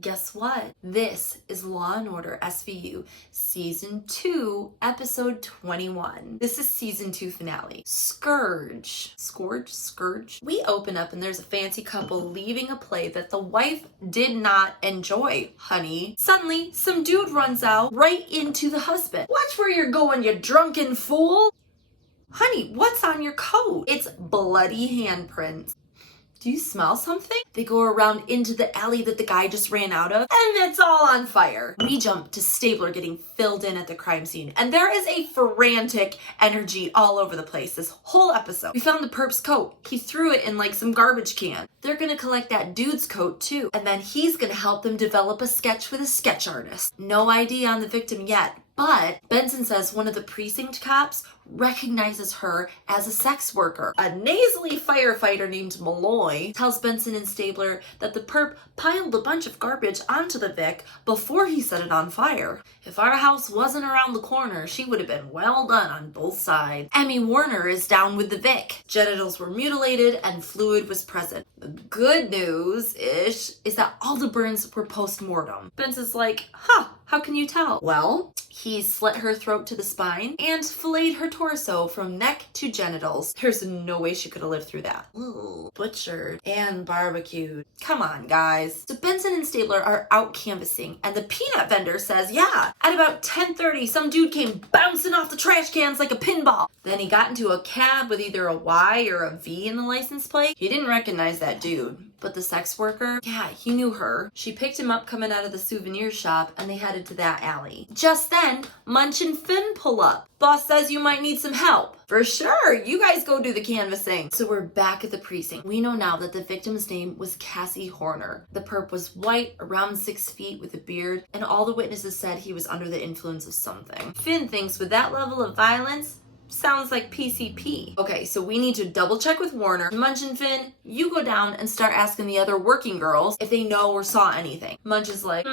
Guess what? This is Law & Order SVU Season 2, Episode 21. This is Season 2 finale. Scourge. Scourge? We open up and there's a fancy couple leaving a play that the wife did not enjoy, honey. Suddenly, some dude runs out right into the husband. Watch where you're going, you drunken fool! Honey, what's on your coat? It's bloody handprints. Do you smell something? They go around into the alley that the guy just ran out of, and it's all on fire. We jump to Stabler getting filled in at the crime scene, and there is a frantic energy all over the place this whole episode. We found the perp's coat. He threw it in like some garbage can. They're gonna collect that dude's coat too, and then he's gonna help them develop a sketch with a sketch artist. No ID on the victim yet, but Benson says one of the precinct cops recognizes her as a sex worker. A nasally firefighter named Malloy tells Benson and Stabler that the perp piled a bunch of garbage onto the Vic before he set it on fire. If our house wasn't around the corner, she would have been well done on both sides. Emmy Warner is down with the Vic. Genitals were mutilated and fluid was present. The good news-ish is that all the burns were post-mortem. Benson's like, how can you tell? Well, he slit her throat to the spine and filleted her torso from neck to genitals. There's no way she could have lived through that. Ooh, butchered and barbecued. Come on, guys. So Benson and Stabler are out canvassing, and the peanut vendor says, yeah, at about 10:30, some dude came bouncing off the trash cans like a pinball. Then he got into a cab with either a Y or a V in the license plate. He didn't recognize that dude. But the sex worker, yeah, he knew her. She picked him up coming out of the souvenir shop, and they headed to that alley. Just then, Munch and Finn pull up. Boss says you might need some help. For sure, you guys go do the canvassing. So we're back at the precinct. We know now that the victim's name was Cassie Horner. The perp was white, around 6 feet with a beard, and all the witnesses said he was under the influence of something. Finn thinks with that level of violence, sounds like PCP. Okay, so we need to double check with Warner. Munch and Finn, you go down and start asking the other working girls if they know or saw anything. Munch is like,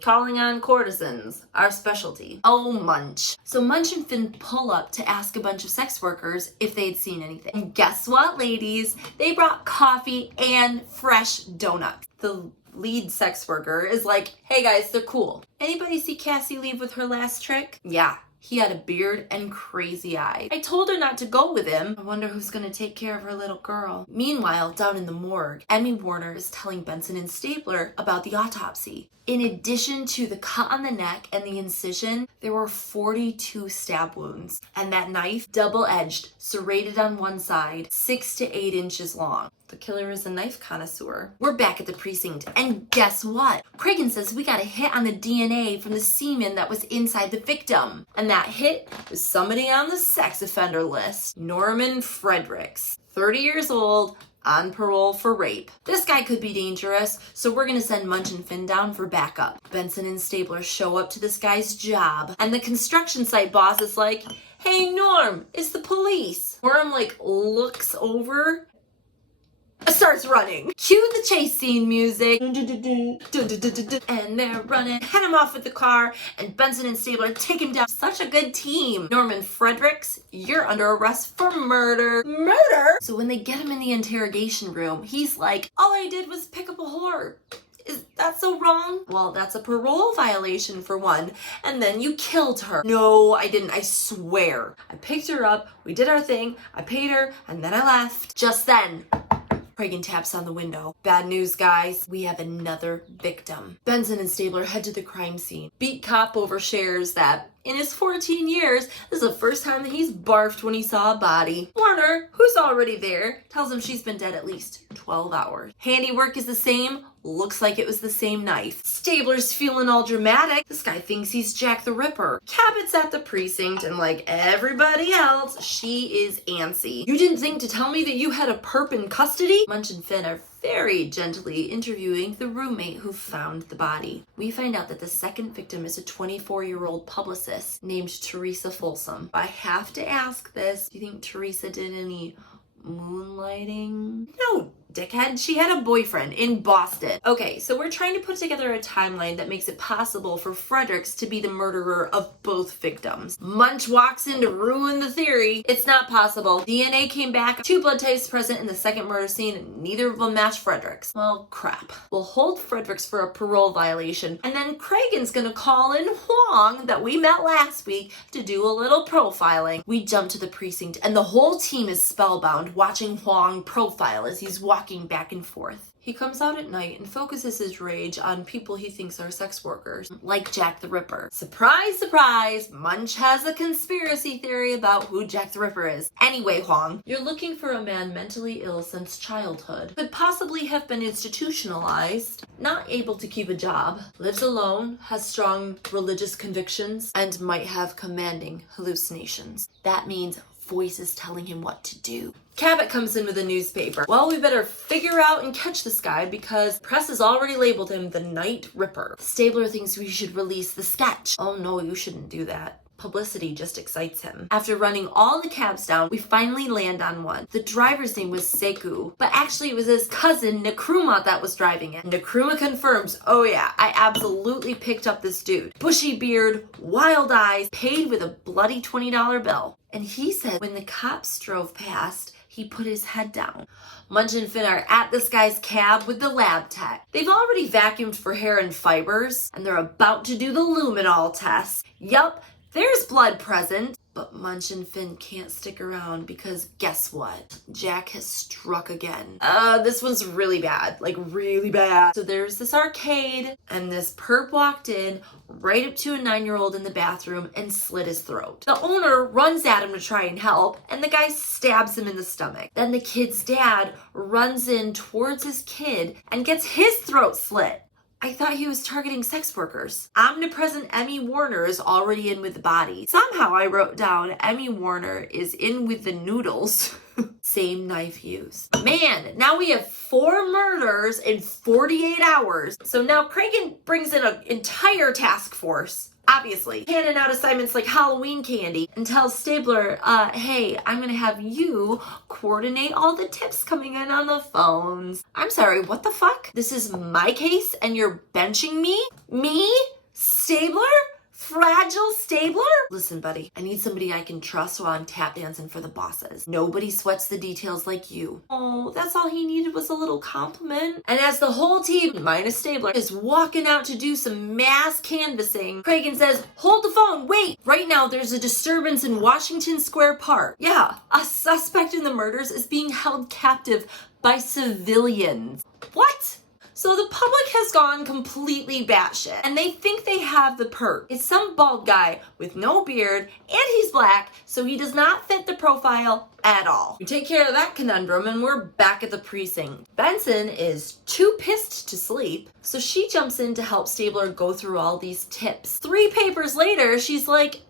calling on courtesans, our specialty. Oh, Munch. So Munch and Finn pull up to ask a bunch of sex workers if they'd seen anything. And guess what, ladies? They brought coffee and fresh donuts. The lead sex worker is like, hey guys, they're cool. Anybody see Cassie leave with her last trick? Yeah. He had a beard and crazy eyes. I told her not to go with him. I wonder who's gonna take care of her little girl. Meanwhile, down in the morgue, Emmy Warner is telling Benson and Stabler about the autopsy. In addition to the cut on the neck and the incision, there were 42 stab wounds. And that knife, double-edged, serrated on one side, 6 to 8 inches long. The killer is a knife connoisseur. We're back at the precinct, and guess what? Cragen says we got a hit on the DNA from the semen that was inside the victim. And that hit was somebody on the sex offender list. Norman Fredericks, 30 years old, on parole for rape. This guy could be dangerous, so we're gonna send Munch and Finn down for backup. Benson and Stabler show up to this guy's job, and the construction site boss is like, hey Norm, it's the police. Norm looks over, starts running. Cue the chase scene music. And they're running. Head him off with the car, and Benson and Stabler take him down. Such a good team. Norman Fredericks, you're under arrest for murder. Murder? So when they get him in the interrogation room, he's like, all I did was pick up a whore. Is that so wrong? Well, that's a parole violation for one. And then you killed her. No, I didn't. I swear. I picked her up. We did our thing. I paid her, and then I left. Just then, Cragen taps on the window. Bad news, guys. We have another victim. Benson and Stabler head to the crime scene. Beat cop overshares that in his 14 years, this is the first time that he's barfed when he saw a body. Warner, who's already there, tells him she's been dead at least 12 hours. Handiwork is the same. Looks like it was the same knife. Stabler's feeling all dramatic. This guy thinks he's Jack the Ripper. Cabot's at the precinct, and like everybody else, she is antsy. You didn't think to tell me that you had a perp in custody? Munch and Finn are very gently interviewing the roommate who found the body. We find out that the second victim is a 24-year-old publicist named Teresa Folsom. I have to ask this, do you think Teresa did any moonlighting? No, dickhead. She had a boyfriend in Boston. Okay, so we're trying to put together a timeline that makes it possible for Fredericks to be the murderer of both victims. Munch walks in to ruin the theory. It's not possible. DNA came back, 2 blood types present in the second murder scene, and neither of them match Fredericks. Well, crap. We'll hold Fredericks for a parole violation, and then Cragen's gonna call in Huang that we met last week to do a little profiling. We jump to the precinct, and the whole team is spellbound watching Huang profile as he's walking back and forth. He comes out at night and focuses his rage on people he thinks are sex workers, like Jack the Ripper. Surprise, surprise, Munch has a conspiracy theory about who Jack the Ripper is. Anyway, Huang, you're looking for a man mentally ill since childhood, could possibly have been institutionalized, not able to keep a job, lives alone, has strong religious convictions, and might have commanding hallucinations. That means voices telling him what to do. Cabot comes in with a newspaper. Well, we better figure out and catch this guy because press has already labeled him the Night Ripper. Stabler thinks we should release the sketch. Oh no, you shouldn't do that. Publicity just excites him. After running all the cabs down, we finally land on one. The driver's name was Sekou, but actually it was his cousin Nkrumah that was driving it. Nkrumah confirms, oh yeah, I absolutely picked up this dude. Bushy beard, wild eyes, paid with a bloody $20 bill. And he said when the cops drove past, he put his head down. Munch and Finn are at this guy's cab with the lab tech. They've already vacuumed for hair and fibers, and they're about to do the luminol test. Yup, there's blood present. But Munch and Finn can't stick around because guess what? Jack has struck again. This one's really bad, like really bad. So there's this arcade and this perp walked in right up to a 9-year-old in the bathroom and slit his throat. The owner runs at him to try and help and the guy stabs him in the stomach. Then the kid's dad runs in towards his kid and gets his throat slit. I thought he was targeting sex workers. Omnipresent Emmy Warner is already in with the body. Somehow I wrote down Emmy Warner is in with the noodles. Same knife use. Man, now we have 4 murders in 48 hours. So now Cragen brings in an entire task force. Obviously, handing out assignments like Halloween candy and tells Stabler, hey, I'm gonna have you coordinate all the tips coming in on the phones. I'm sorry, what the fuck? This is my case and you're benching me? Me? Stabler? Fragile Stabler? Listen, buddy, I need somebody I can trust while I'm tap dancing for the bosses. Nobody sweats the details like you. Oh, that's all he needed was a little compliment. And as the whole team, minus Stabler, is walking out to do some mass canvassing, Cragen says, hold the phone, wait! Right now, there's a disturbance in Washington Square Park. Yeah, a suspect in the murders is being held captive by civilians. What? So the public has gone completely batshit, and they think they have the perk. It's some bald guy with no beard, and he's black, so he does not fit the profile at all. We take care of that conundrum, and we're back at the precinct. Benson is too pissed to sleep, so she jumps in to help Stabler go through all these tips. 3 papers later, she's like,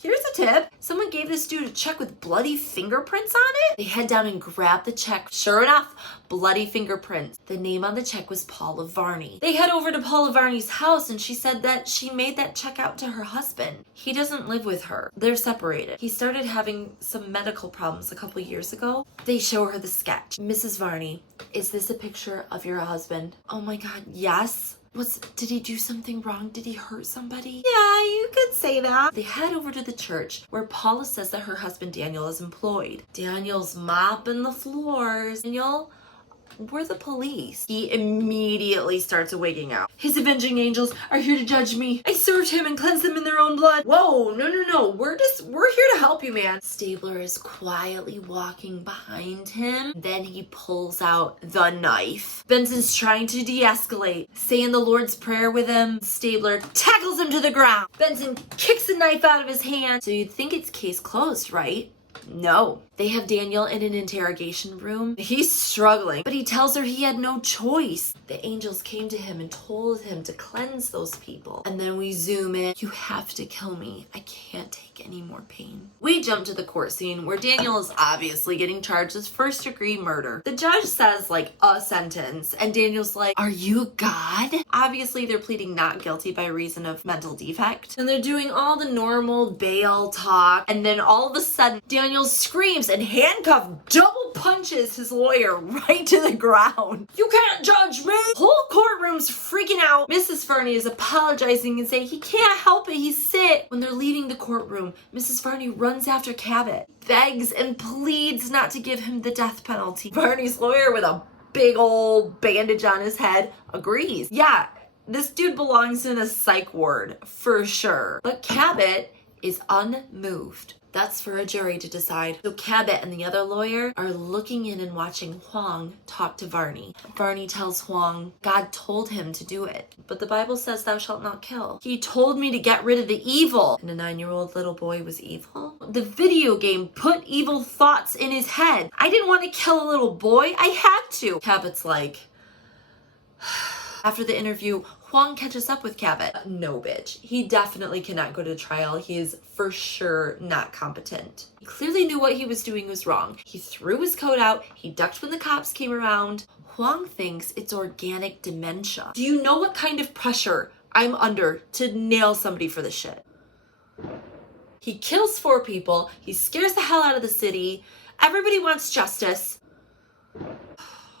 here's a tip. Someone gave this dude a check with bloody fingerprints on it. They head down and grab the check. Sure enough, bloody fingerprints. The name on the check was Paula Varney. They head over to Paula Varney's house and she said that she made that check out to her husband. He doesn't live with her. They're separated. He started having some medical problems a couple years ago. They show her the sketch. Mrs. Varney, is this a picture of your husband? Oh my God, yes. Did he do something wrong? Did he hurt somebody? Yeah, you could say that. They head over to the church where Paula says that her husband Daniel is employed. Daniel's mopping the floors. Daniel, we're the police. He immediately starts wigging out. His avenging angels are here to judge me. I served him and cleansed them in their own blood. Whoa, no. We're here to help you, man. Stabler is quietly walking behind him. Then he pulls out the knife. Benson's trying to de-escalate, saying the Lord's Prayer with him. Stabler tackles him to the ground. Benson kicks the knife out of his hand. So you'd think it's case closed, right? No. They have Daniel in an interrogation room. He's struggling, but he tells her he had no choice. The angels came to him and told him to cleanse those people. And then we zoom in. You have to kill me. I can't take any more pain. We jump to the court scene where Daniel is obviously getting charged with first-degree murder. The judge says like a sentence and Daniel's like, are you God? Obviously they're pleading not guilty by reason of mental defect. And they're doing all the normal bail talk. And then all of a sudden Daniel screams, grabs and double punches his lawyer right to the ground. You can't judge me! Whole courtroom's freaking out. Mrs. Varney is apologizing and saying he can't help it, he's sick. When they're leaving the courtroom, Mrs. Varney runs after Cabot, begs and pleads not to give him the death penalty. Varney's lawyer, with a big old bandage on his head, agrees. Yeah, this dude belongs in a psych ward for sure. But Cabot is unmoved. That's for a jury to decide. So Cabot and the other lawyer are looking in and watching Huang talk to Varney. Varney tells Huang God told him to do it, but the Bible says thou shalt not kill. He told me to get rid of the evil. And a 9-year-old little boy was evil? The video game put evil thoughts in his head. I didn't want to kill a little boy. I had to. Cabot's like... After the interview, Huang catches up with Cabot. No, bitch. He definitely cannot go to trial. He is for sure not competent. He clearly knew what he was doing was wrong. He threw his coat out. He ducked when the cops came around. Huang thinks it's organic dementia. Do you know what kind of pressure I'm under to nail somebody for this shit? He kills 4 people. He scares the hell out of the city. Everybody wants justice.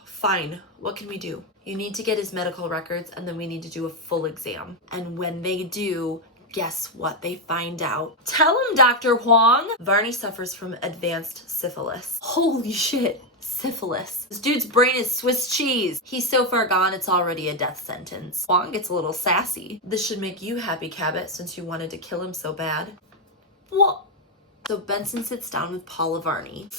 Fine. What can we do? You need to get his medical records, and then we need to do a full exam. And when they do, guess what they find out? Tell him, Dr. Huang! Varney suffers from advanced syphilis. Holy shit, syphilis. This dude's brain is Swiss cheese. He's so far gone, it's already a death sentence. Huang gets a little sassy. This should make you happy, Cabot, since you wanted to kill him so bad. What? So Benson sits down with Paula Varney.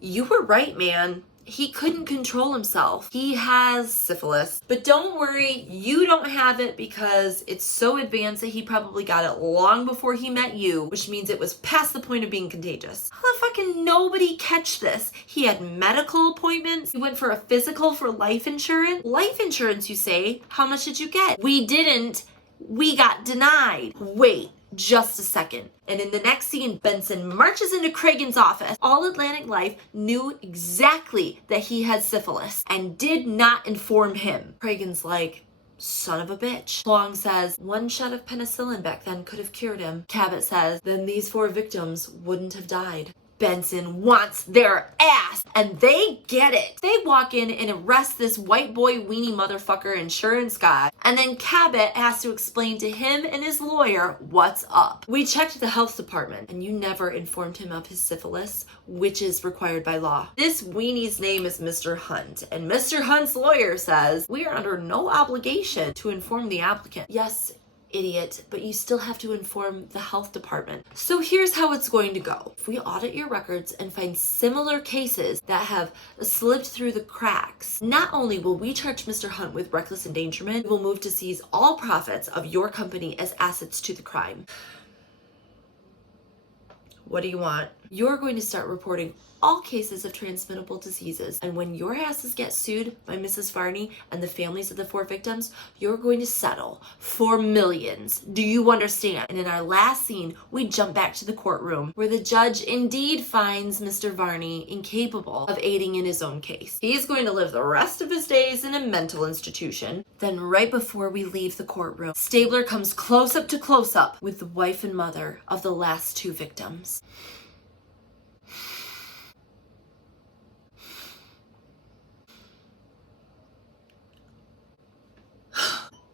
You were right, man. He couldn't control himself. He has syphilis. But don't worry, you don't have it because it's so advanced that he probably got it long before he met you, which means it was past the point of being contagious. How the fuck can nobody catch this? He had medical appointments. He went for a physical for life insurance. Life insurance, you say? How much did you get? We didn't. We got denied. Wait. Just a second. And in the next scene, Benson marches into Cragen's office. All Atlantic Life knew exactly that he had syphilis and did not inform him. Cragen's like, son of a bitch. Huang says, 1 shot of penicillin back then could have cured him. Cabot says, then these 4 victims wouldn't have died. Benson wants their ass, and they get it. They walk in and arrest this white boy weenie motherfucker insurance guy, and then Cabot has to explain to him and his lawyer what's up. We checked the health department, and you never informed him of his syphilis, which is required by law. This weenie's name is Mr. Hunt, and Mr. Hunt's lawyer says, we are under no obligation to inform the applicant. Yes, idiot, but you still have to inform the health department. So here's how it's going to go. If we audit your records and find similar cases that have slipped through the cracks, not only will we charge Mr. Hunt with reckless endangerment, we will move to seize all profits of your company as assets to the crime. What do you want? You're going to start reporting all cases of transmittable diseases, and when your asses get sued by Mrs. Varney and the families of the 4 victims, you're going to settle for millions. Do you understand? And in our last scene, we jump back to the courtroom where the judge indeed finds Mr. Varney incapable of aiding in his own case. He's going to live the rest of his days in a mental institution. Then right before we leave the courtroom, Stabler comes close up to close up with the wife and mother of the last 2 victims.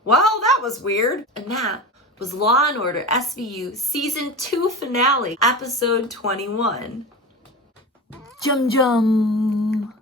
Well, that was weird. And that was Law & Order SVU Season 2 Finale, Episode 21. Jum jum.